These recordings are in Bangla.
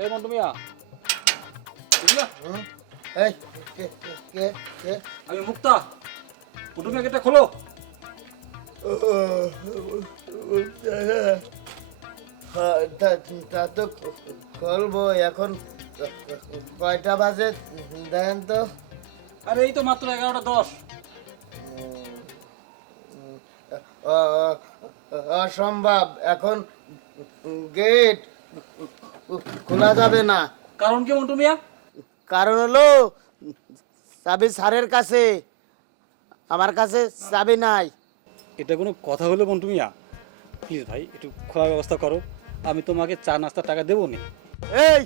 এই মন্টু মিয়া, বুঝলা? এই কে কে কে আমি মুক্তা। মন্টু মিয়া গেটটা খোলো। তা তো খুলবো এখন। কয়টা বাজে দেখেন তো। আরে এই তো মাত্র 11:10। অসম্ভব, এখন গেট খোলা যাবে না। কারণ কি মন্টু মিয়া? কারণ হলো চাবি স্যারের কাছে, আমার কাছে চাবি নাই। এটা কোনো কথা হলো মন্টু মিয়া? প্লিজ ভাই একটু খোলার ব্যবস্থা করো, আমি তোমাকে চা নাস্তার টাকা দেবো নি। এই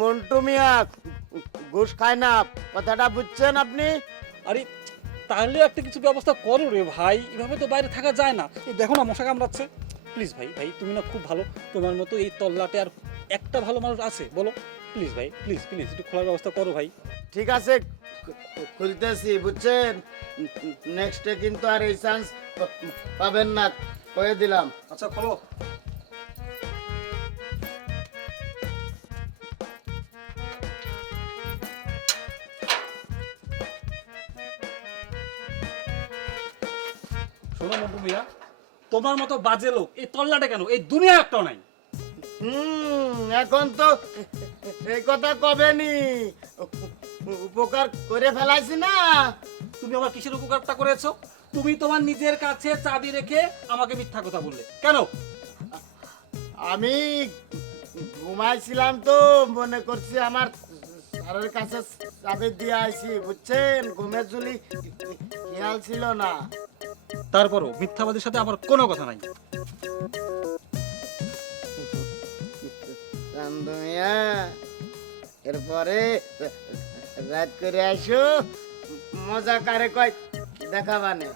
মন্টু মিয়া ঘুষ খায় না, কথাটা বুঝছেন আপনি? আরে তাহলে একটা কিছু ব্যবস্থা করো রে ভাই, এভাবে তো বাইরে থাকা যায় না। এই দেখো না মশা কামড়াচ্ছে। প্লিজ ভাই, ভাই তুমি না খুব ভালো, তোমার মতো এই তল্লাটে আর একটা ভালো মানুষ আছে বলো? প্লিজ ভাই, প্লিজ প্লিজ একটু খোলার ব্যবস্থা করো ভাই। ঠিক আছে, খুলতেছি, বুঝছেন? নেক্সটে কিন্তু আর এই চান্স পাবেন না, কয়ে দিলাম। আচ্ছা খোলো। শোনো মন্টু মিয়া, তোমার মতো বাজে লোক এই তল্লাটে কেন এই দুনিয়া একটাও নাই। এখন তো এই কথা কবেনি, উপকার করে ফেলাইছি না। তুমি আমার কিসের উপকারটা করেছো? তুমি তোমার নিজের কাছে চাবি রেখে আমাকে মিথ্যা কথা বললে কেন? আমি ঘুমাইছিলাম তো, মনে করছি আমার স্যারের কাছে চাবি দিয়ে আইছি, বুঝছেন? ঘুমের ঝুলি খেয়াল ছিল না। তারপরও মিথ্যাবাদীর সাথে আমার কোনো কথা নাই। চান্দুমিয়া, এরপরে রাত করে আসো, মজা কারে কয় দেখাবানে।